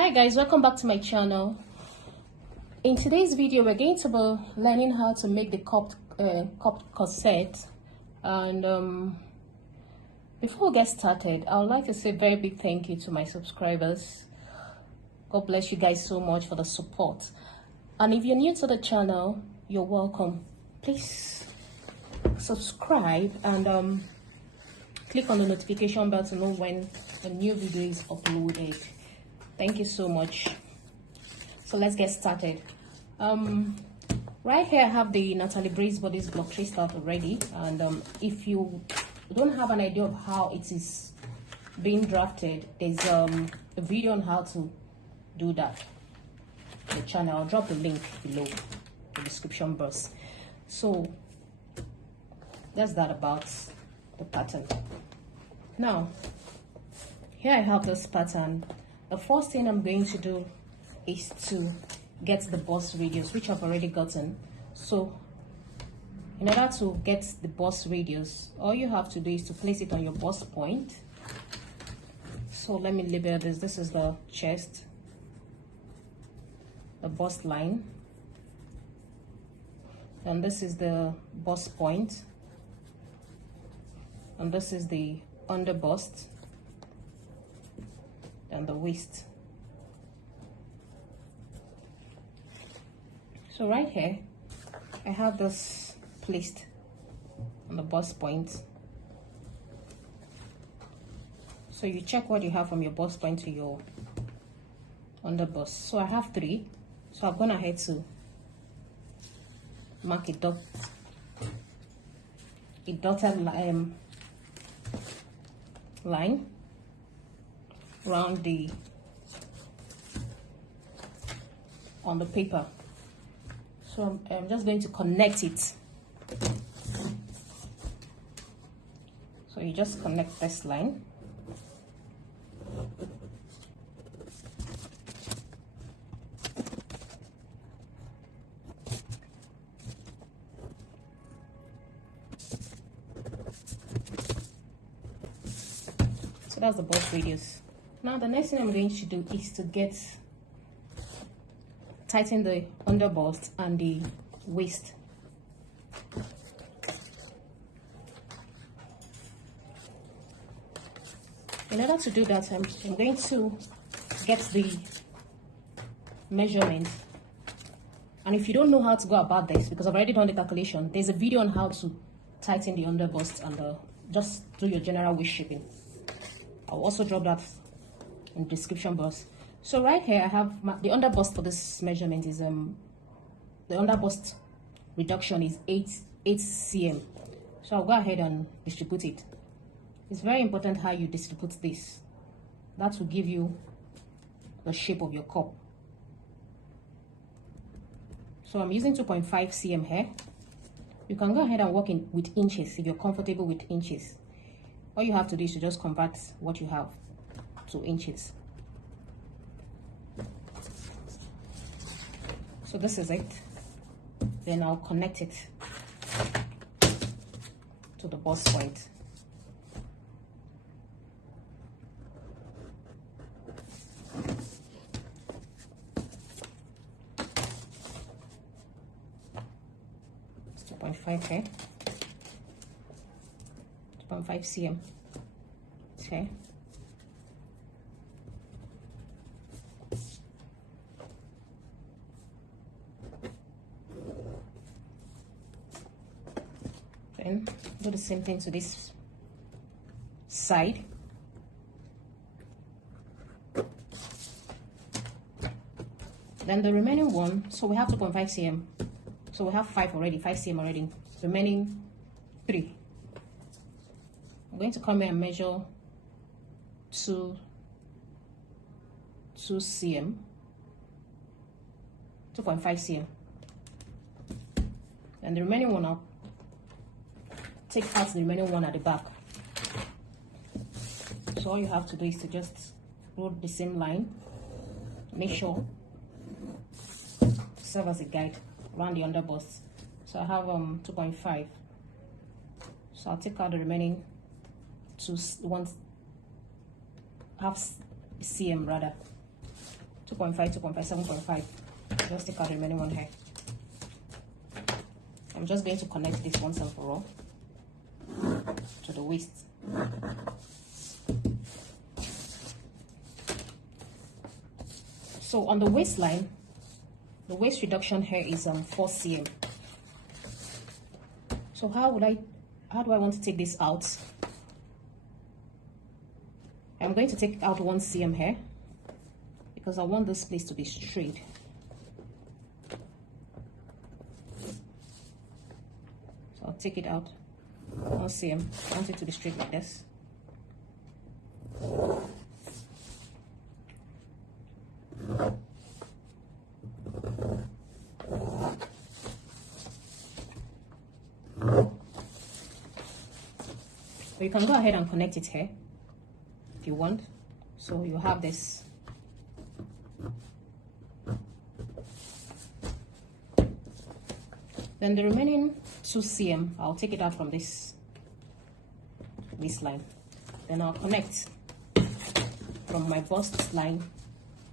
Hi guys, welcome back to my channel. In today's video we're going to be learning how to make the cupped corset, and before we get started, I would like to say a very big thank you to my subscribers. God bless you guys so much for the support, and if you're new to the channel, you're welcome. Please subscribe and click on the notification bell to know when a new video is uploaded. Thank you so much. So let's get started. Right here I have the Natalie Bray's bodice block traced out already, and if you don't have an idea of how it is being drafted, there's a video on how to do that on the channel. I'll drop the link below the description box. So that's that about the pattern. Now here I have this pattern. The first thing I'm going to do is to get the bust radius, which I've already gotten. So in order to get the bust radius, all you have to do is to place it on your bust point. So let me label this. This is the chest, the bust line, and this is the bust point, and this is the underbust and the waist. So right here I have this placed on the bust point. So you check what you have from your bust point to your underbust. So I have 3, so I've gone ahead to mark a dotted line around on the paper. So I'm just going to connect it. So you just connect this line. So that's the bust radius. Now the next thing I'm going to do is to tighten the underbust and the waist. In order to do that, I'm going to get the measurement. And if you don't know how to go about this, because I've already done the calculation, there's a video on how to tighten the underbust and just do your general waist shaping. I'll also drop that in the description box. So right here I have the underbust for this measurement is the underbust reduction is 8 cm. So I'll go ahead and distribute it. It's very important how you distribute this. That will give you the shape of your cup. So I'm using 2.5 cm here. You can go ahead and work with inches if you're comfortable with inches. All you have to do is to just convert what you have to inches. So this is it. Then I'll connect it to the bust point. It's 2.5 here. 2.5 cm. Okay. Then do the same thing to this side. Then the remaining one, so we have 2.5 cm. So we have 5 cm already. Remaining 3. I'm going to come here and measure 2 cm, 2.5 cm. And the remaining one I'll take out the remaining one at the back. So all you have to do is to just roll the same line. Make sure to serve as a guide around the underbust. So I have 2.5. So I'll take out the remaining half cm rather. 2.5, 2.5, 7.5. Just take out the remaining one here. I'm just going to connect this once and for all to the waist. So on the waistline, the waist reduction here is 4 cm. So how do I want to take this out? I'm going to take out 1 cm here because I want this place to be straight. So I'll take it out 1 cm. I want it to be straight like this. So you can go ahead and connect it here if you want. So you have this. Then the remaining 2 cm, I'll take it out from this line. Then I'll connect from my bust line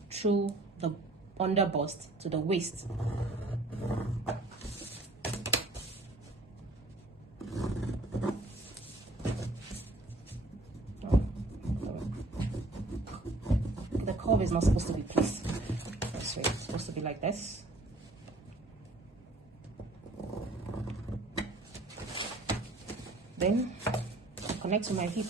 through the underbust to the waist. The curve is not supposed to be placed this way. It's supposed to be like this. Then connect to my hip.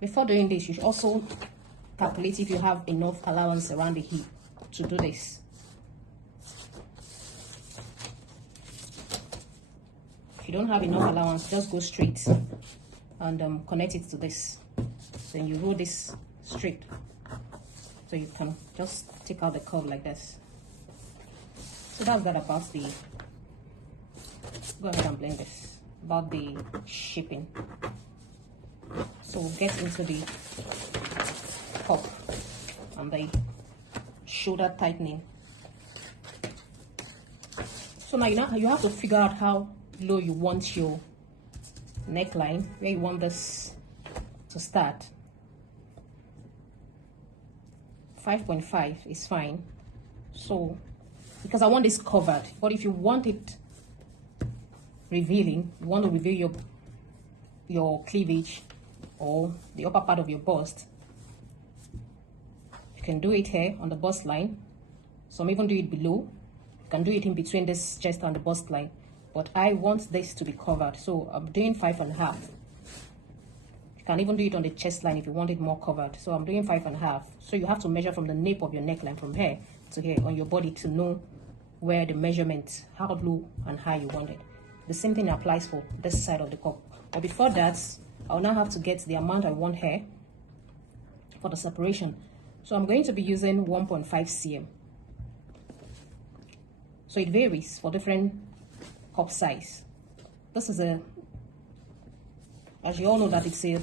Before doing this, you should also calculate if you have enough allowance around the hip to do this. If you don't have enough allowance, just go straight and connect it to this. Then you roll this straight. So you can just take out the curve like this. So that's that about the, go ahead and blend this, about the shaping. So we'll get into the cup and the shoulder tightening. So now you have to figure out how low you want your neckline, where you want this to start. 5.5 is fine. So because I want this covered, but if you want it revealing, you want to reveal your cleavage or the upper part of your bust, you can do it here on the bust line. Some even do it below. You can do it in between this chest and the bust line, but I want this to be covered, so I'm doing 5.5. You can even do it on the chest line if you want it more covered. So I'm doing 5.5. So you have to measure from the nape of your neckline from here to here on your body to know where the measurement, how low and high you want it. The same thing applies for this side of the cup. But before that, I'll now have to get the amount I want here for the separation. So I'm going to be using 1.5 cm. So it varies for different cup size. This is a, as you all know, that it's a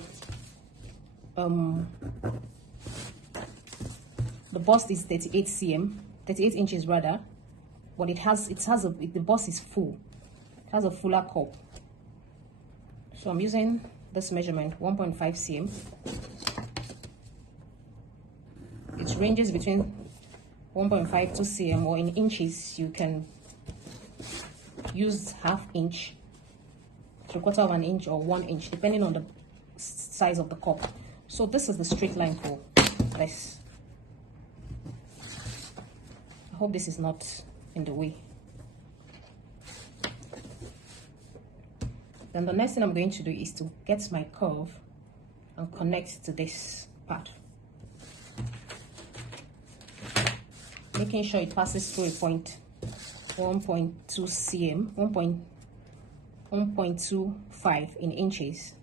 the bust is 38 cm, 38 inches rather, but the bust is full. It has a fuller cup. So I'm using this measurement, 1.5 cm. It ranges between 1.5 to cm, or in inches you can use ½ inch, 3/4 of an inch, or 1 inch, depending on the size of the cup. So this is the straight line for this. I hope this is not in the way. Then the next thing I'm going to do is to get my curve and connect to this part, making sure it passes through a point 1.2 cm, 1.25 in inches,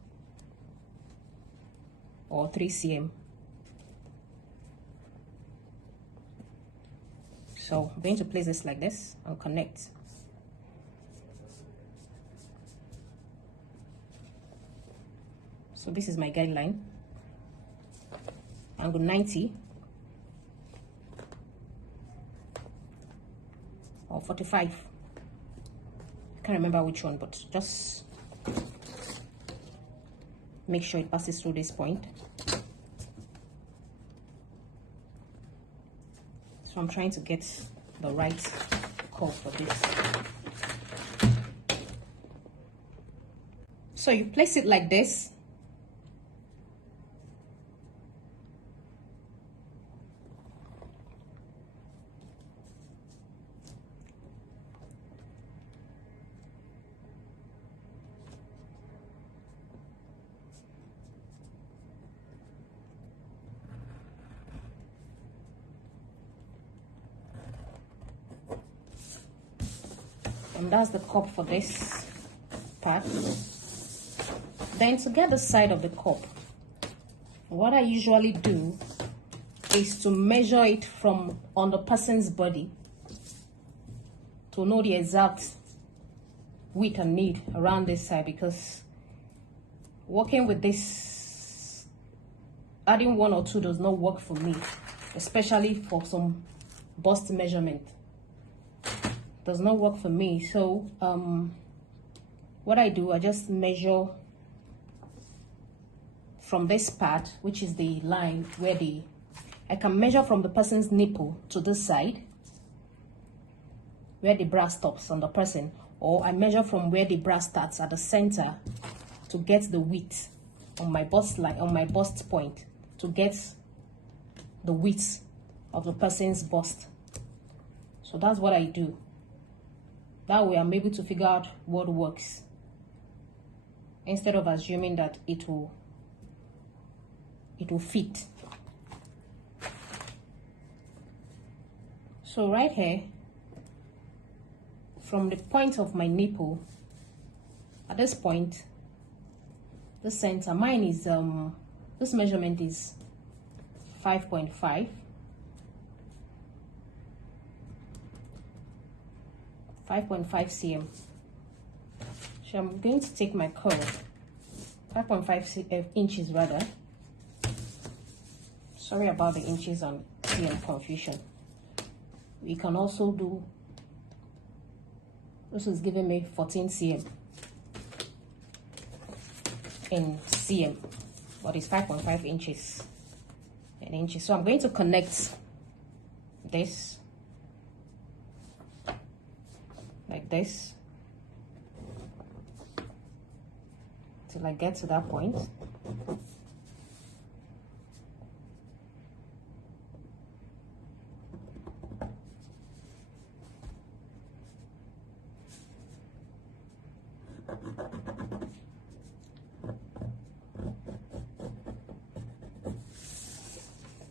or 3 cm. So I'm going to place this like this and connect. So this is my guideline, angle 90 or 45. I can't remember which one, but just make sure it passes through this point. So I'm trying to get the right curve for this. So you place it like this. And that's the cup for this part. Then to get the side of the cup, what I usually do is to measure it from on the person's body to know the exact width and need around this side, because working with this, adding 1 or 2 does not work for me, especially for some bust measurement. Does not work for me. So what I do, I just measure from this part, which is the line where I can measure from the person's nipple to this side where the bra stops on the person, or I measure from where the bra starts at the center to get the width on my bust line, on my bust point, to get the width of the person's bust. So that's what I do. That way I'm able to figure out what works, instead of assuming that it will fit. So right here, from the point of my nipple, at this point, the center, mine is this measurement is 5.5. 5.5 cm. So I'm going to take my curve, 5.5 inches rather. Sorry about the inches and cm confusion. We can also do, this is giving me 14 cm in cm, but it's 5.5 inches in inches. So I'm going to connect this like this till I get to that point.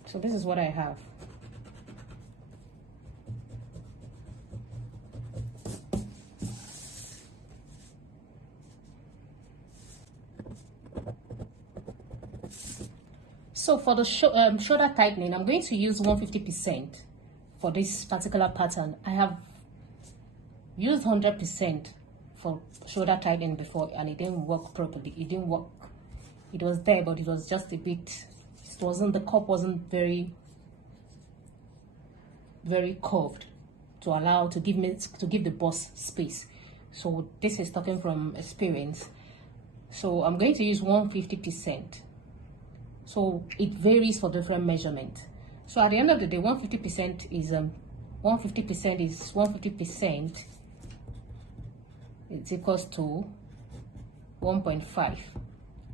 So this is what I have. So for the shoulder tightening, I'm going to use 150% for this particular pattern. I have used 100% for shoulder tightening before, and it didn't work properly. It didn't work. It was there, but it was just a bit, it wasn't, the cup wasn't very curved to allow, to give the bust space. So this is talking from experience. So I'm going to use 150%. So it varies for different measurement. So at the end of the day, 150% is 150%. It's equals to 1.5.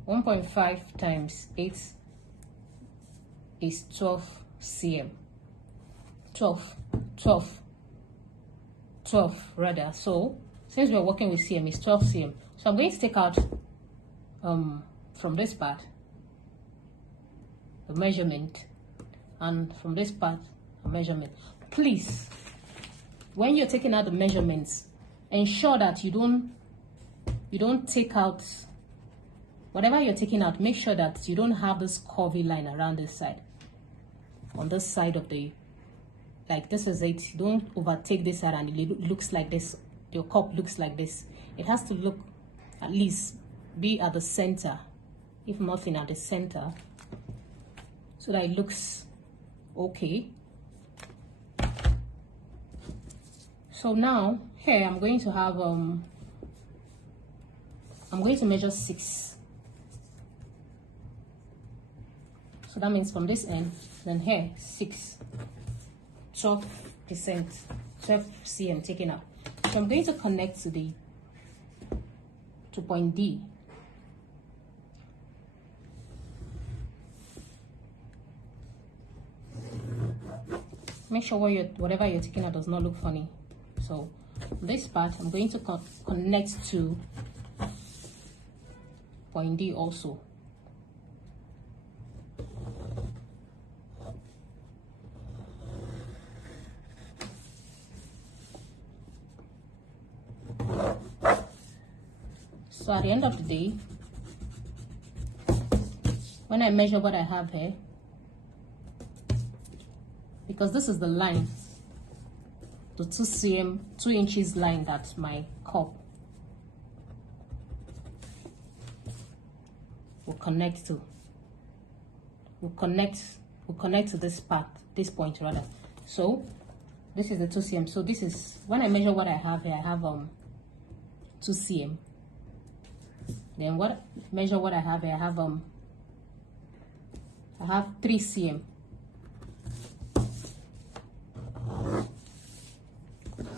1.5 times 8 is 12 cm. 12 rather. So since we're working with cm, it's 12 cm. So I'm going to take out from this part the measurement, and from this part a measurement. Please, when you're taking out the measurements, ensure that you don't take out whatever you're taking out. Make sure that you don't have this curvy line around this side, on this side of the, like this is it. Don't overtake this side and it looks like this, your cup looks like this. It has to look, at least be at the center, if nothing at the center, so that it looks okay. So now here I'm going to have I'm going to measure 6 So that means from this end, then here 12%, 12 cm taken out. So I'm going to connect to point D. Make sure whatever you're taking out does not look funny. So this part I'm going to connect to point D also. So at the end of the day, when I measure what I have here, because this is the line, the 2 inches line that my cup will connect to. Will connect to this part, this point rather. So this is the 2 cm. So this is, when I measure what I have here, I have 2 cm. Then measure what I have here, I have 3 cm.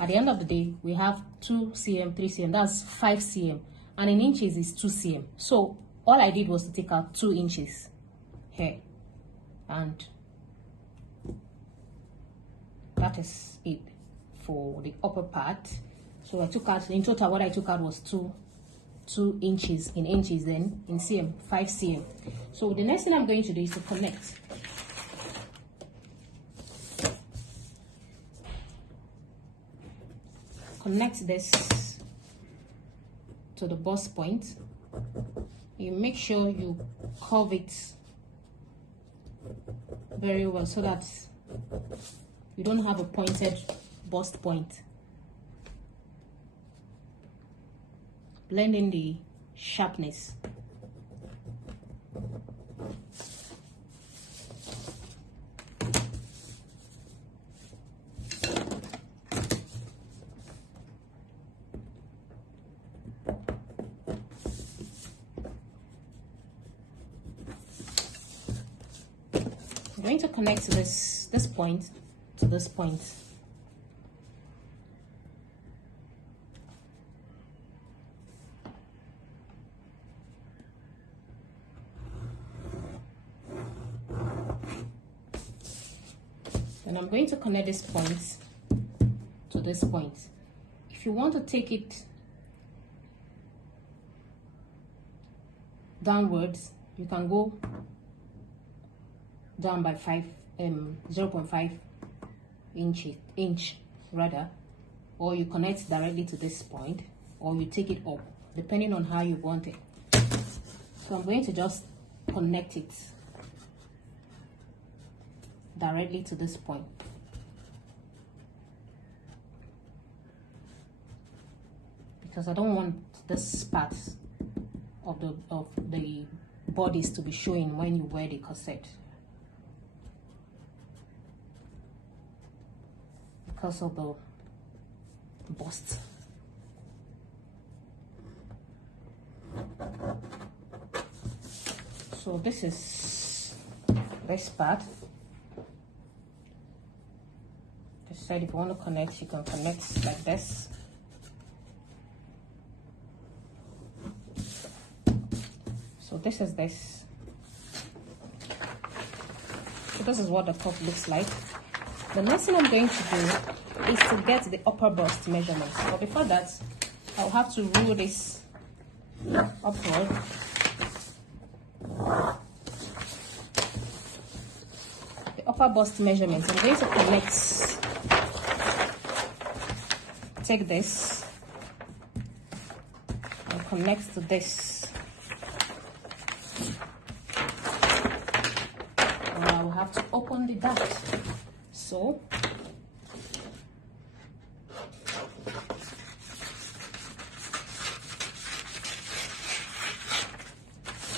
At the end of the day, we have 2 cm, 3 cm, that's 5 cm. And in inches is 2 cm. So all I did was to take out 2 inches here. And that is it for the upper part. So I took out, in total what I took out was 2 inches in inches, then in cm, 5 cm. So the next thing I'm going to do is to connect. Connect this to the bust point. You make sure you curve it very well so that you don't have a pointed bust point. Blend in the sharpness. I'm going to connect this point to this point. And I'm going to connect this point to this point. If you want to take it downwards, you can go down by 0.5 inch rather, or you connect directly to this point, or you take it up depending on how you want it. So I'm going to just connect it directly to this point. Because I don't want this part of the bodice to be showing when you wear the corset. Because of the bust. So this is this part. This side, if you want to connect, you can connect like this. So this is this. So this is what the cup looks like. The next thing I'm going to do is to get the upper bust measurements. But before that, I'll have to roll this upward. The upper bust measurements, I'm going to connect. Take this and connect to this. And I will have to open the dart. So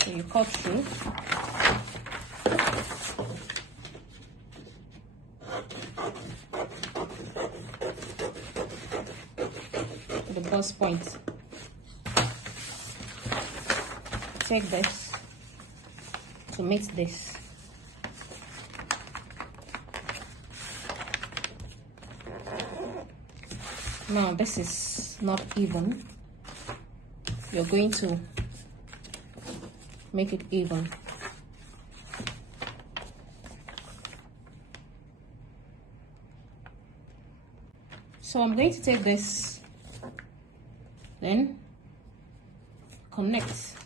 you cut through. The bust point. Take this to meet this. Now this is not even. You're going to make it even. So I'm going to take this, then connect.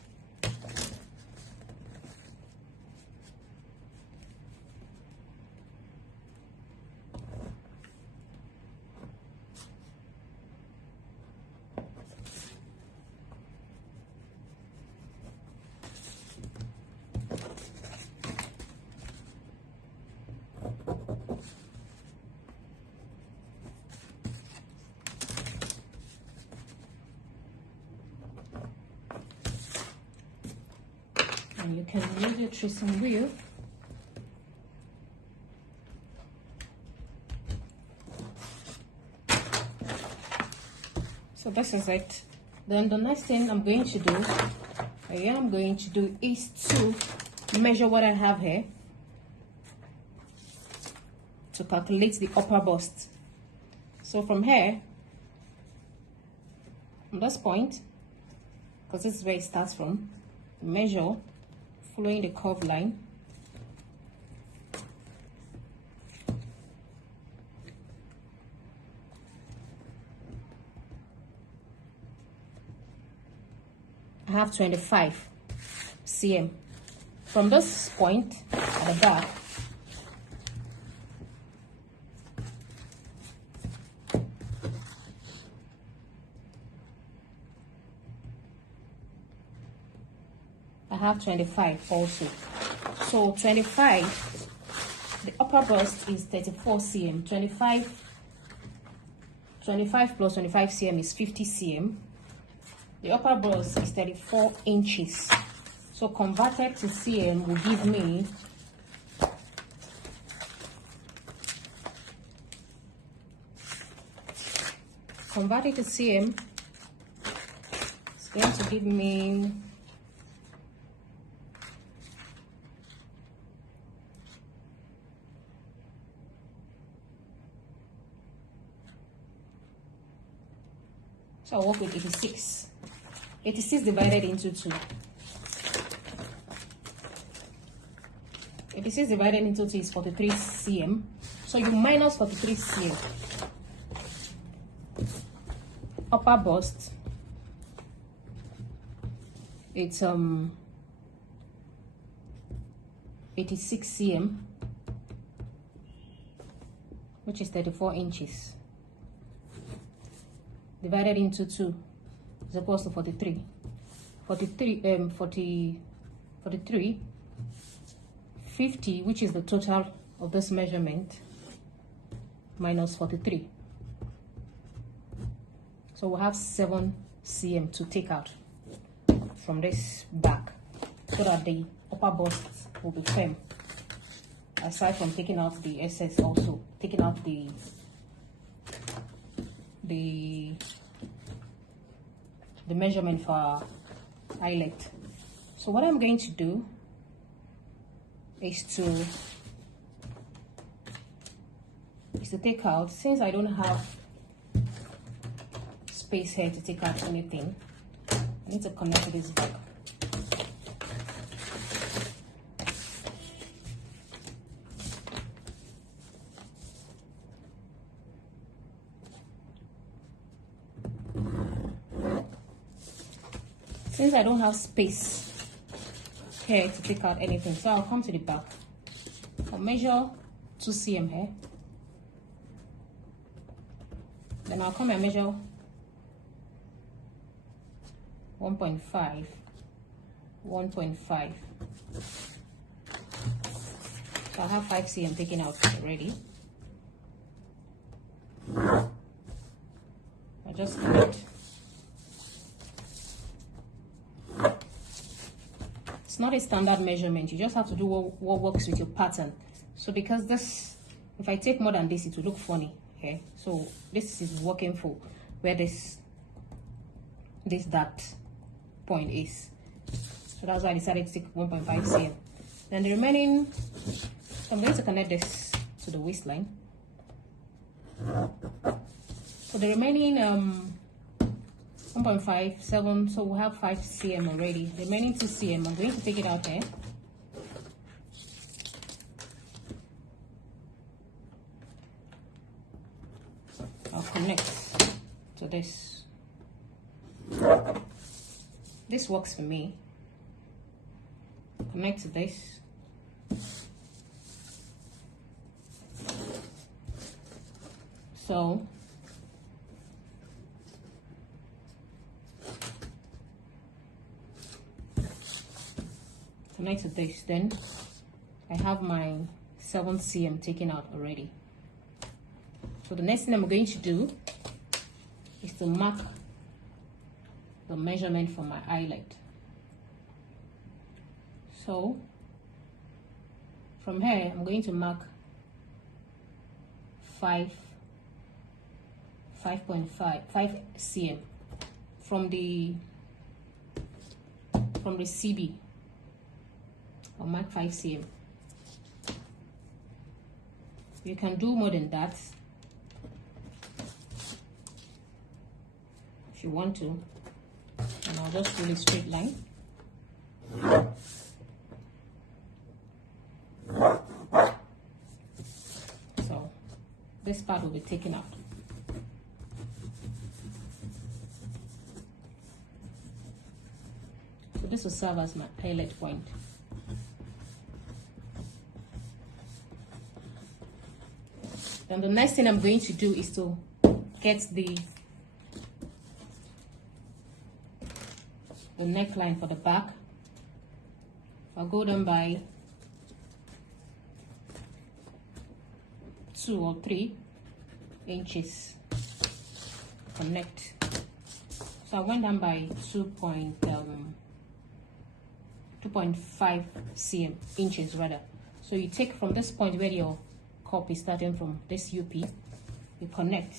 And you can use your tracing wheel so this is it. Then the next thing I'm going to do is to measure what I have here to calculate the upper bust. So from here, from this point, because this is where it starts from, measure following the curved line. I have 25 cm. From this point at the back, I have 25 also. So 25, the upper bust is 34 cm. 25 plus 25 cm is 50 cm. The upper bust is 34 inches. So converted to cm will give me 86. So I'll work with 86. 86 divided into 2. 86 divided into 2 is 43 cm. So you minus 43 cm. Upper bust, it's 86 cm, which is 34 inches. Divided into 2 is equals to 43. 50, which is the total of this measurement, minus 43. So we'll have 7 cm to take out from this back so that the upper bust will be firm. Aside from taking out the excess, also taking out the measurement for our eyelet. So what I'm going to do is to take out, since I don't have space here to take out anything, I need to connect this back. Since I don't have space here to take out anything, so I'll come to the back. I'll measure 2 cm here. Then I'll come and measure 1.5. So I have 5 cm taken out already. I just connect. It's not a standard measurement. You just have to do what works with your pattern. So because this, if I take more than this, it will look funny. Okay, so this is working for where this that point is. So that's why I decided to take 1.5 cm. Then the remaining, so I'm going to connect this to the waistline. So So the remaining 1.57, so we'll have 5 cm already. The remaining 2 cm, I'm going to take it out there. I'll connect to this. This works for me. Connect to this. So connect to this, then I have my 7 cm taken out already. So the next thing I'm going to do is to mark the measurement for my eyelet. So from here I'm going to mark 5 cm from the CB. I'll mark 5 cm. You can do more than that if you want to, and I'll just do a straight line. So this part will be taken out. So this will serve as my eyelet point. Then the next thing I'm going to do is to get the neckline for the back. I'll go down by 2 or 3 inches. Connect. So I went down by 2.5 cm inches rather. So you take from this point where your cup is starting from, this UP, you connect.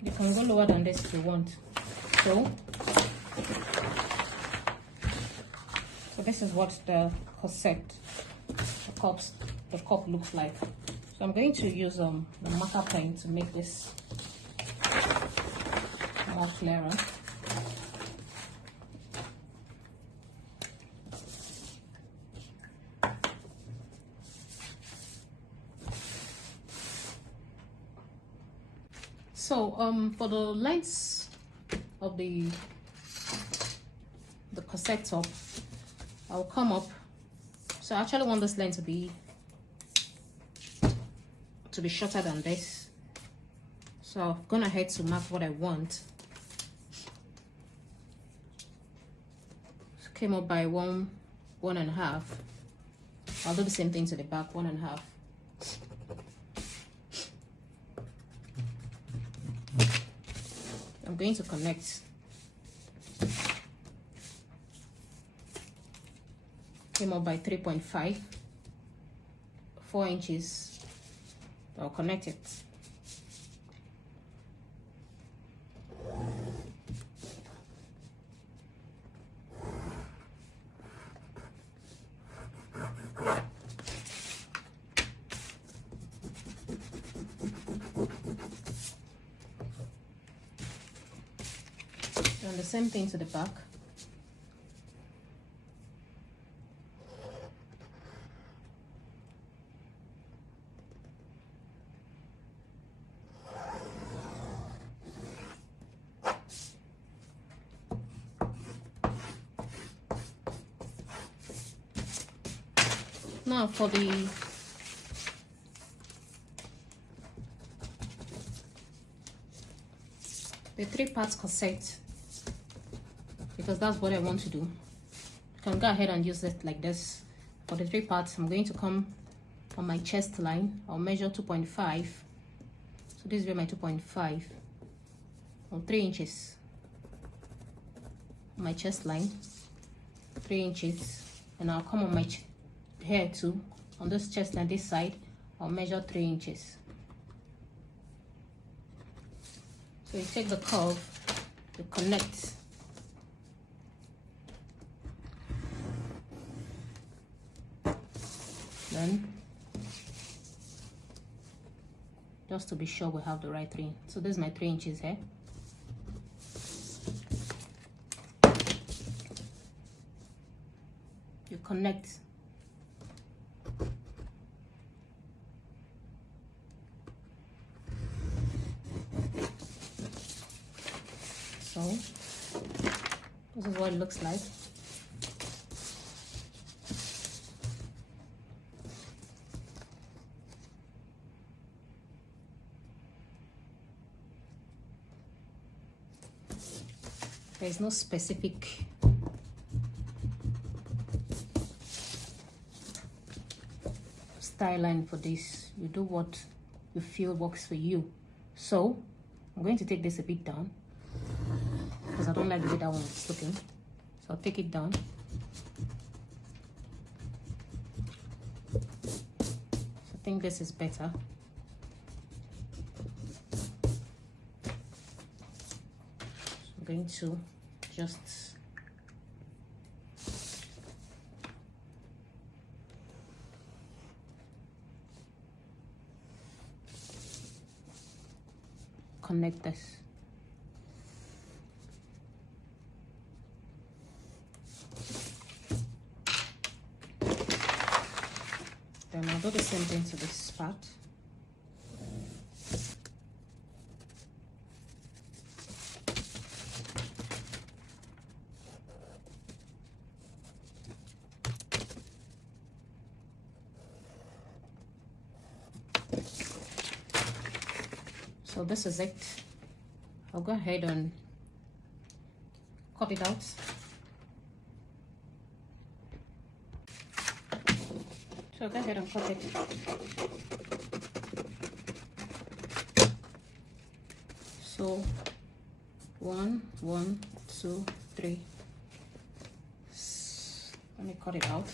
You can go lower than this if you want. So this is what the corset, the cup looks like. So I'm going to use the marker pen to make this more clearer. So for the length of the corset top, I'll come up. So I actually want this length to be shorter than this. So I'm gonna head to mark what I want. So came up by 1.5. I'll do the same thing to the back, 1.5. I'm going to connect. Came up by 3.5, 4 inches. I'll connect it. And the same thing to the back. Now for the three-part corset, because that's what I want to do. You can go ahead and use it like this. For the 3 parts, I'm going to come on my chest line. I'll measure 2.5. So this is where my 2.5 on 3 inches. My chest line, 3 inches, and I'll come on my here too, on this chest line, this side, I'll measure 3 inches. So you take the curve, you connect. Then, just to be sure we have the right 3. So this is my 3 inches here. You connect. So this is what it looks like. There is no specific style line for this. You do what you feel works for you. So I'm going to take this a bit down because I don't like the way that one is looking. So I'll take it down. So I think this is better. I'm going to just connect this. Then I'll do the same thing to this part. So this is it. I'll go ahead and cut it out. So I'll go ahead and cut it. So 1, 1, 2, 3. Let me cut it out.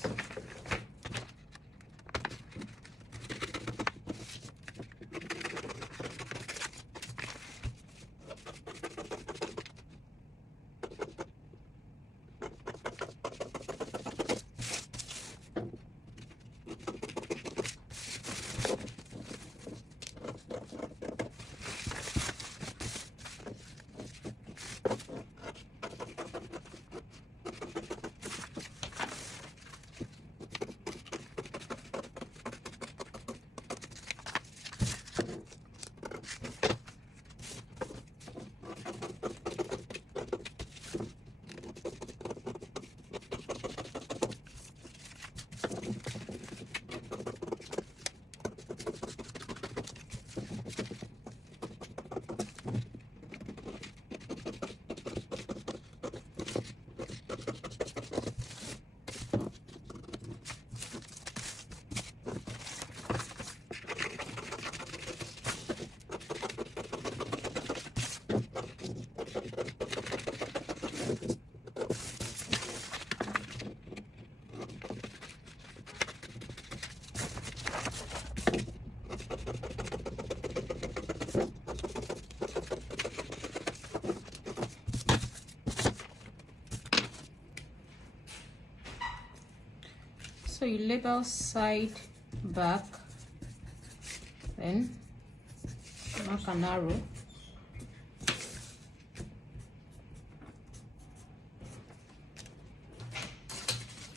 So you label side, back, then mark an arrow.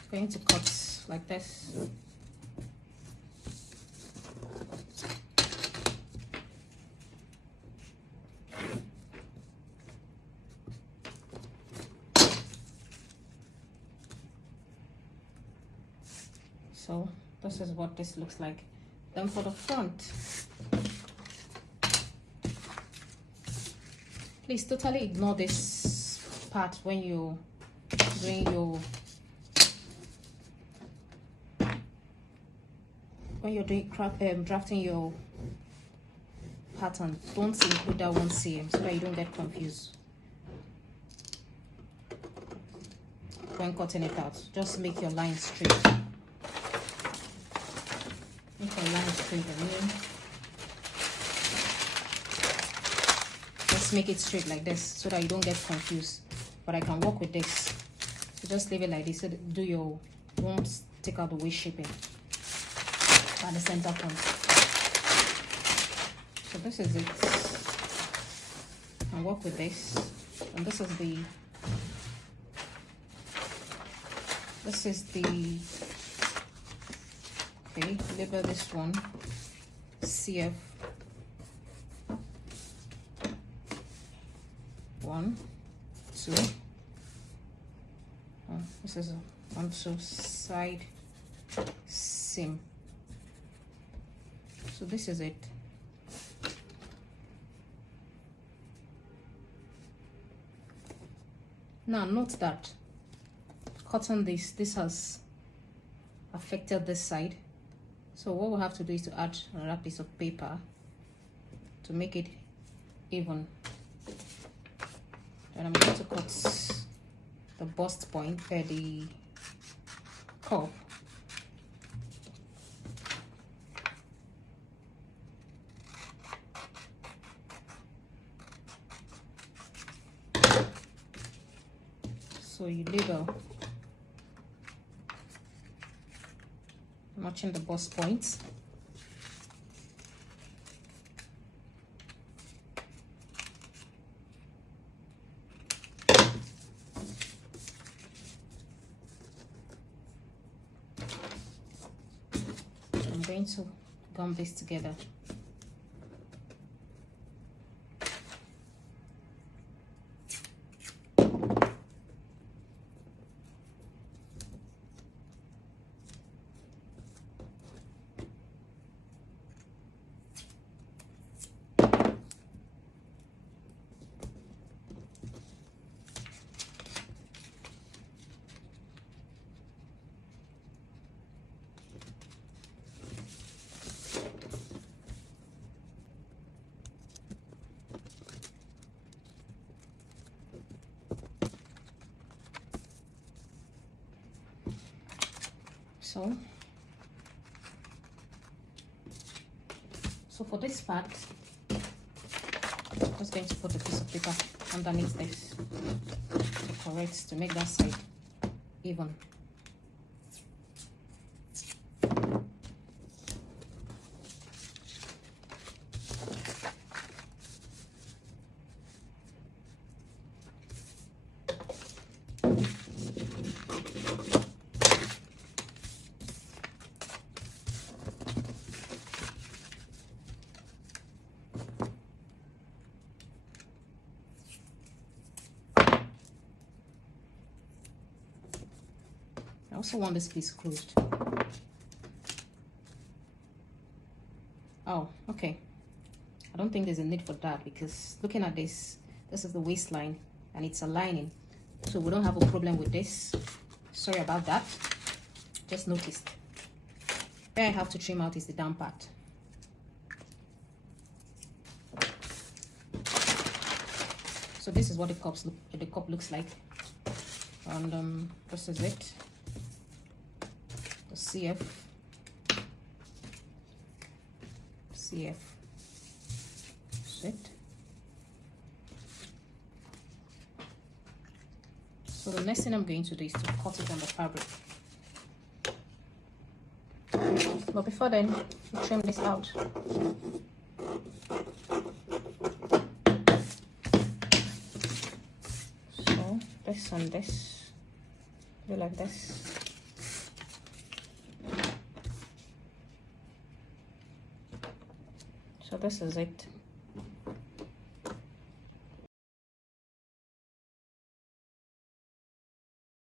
Going to cut like this. So this is what this looks like. Then for the front, please totally ignore this part when you doing your drafting your pattern. Don't include that 1 cm so that you don't get confused when cutting it out. Just make your line straight. Make your line straight and then just just make it straight like this so that you don't get confused. But I can work with this. So just leave it like this. So do your, don't take out the waist shaping at the center point. So this is it. And work with this. And this is the okay, label this one CF 1, 2. This is a 1, 2 side seam. So this is it. Now note that cutting this has affected this side. So what we'll have to do is to add another piece of paper to make it even. And I'm going to cut the bust point, the cup. So you label matching the bust points. I'm going to gum this together. So for this part, I'm just going to put a piece of paper underneath this to correct, to make that side even. I also want this piece closed. Oh, okay. I don't think there's a need for that because looking at this is the waistline and it's aligning. So we don't have a problem with this. Sorry about that. Just noticed. Where I have to trim out is the down part. So this is what the cup looks like. And this is it. CF set. So the next thing I'm going to do is to cut it on the fabric. But before then, trim this out. So this and this, do like this. So this is it.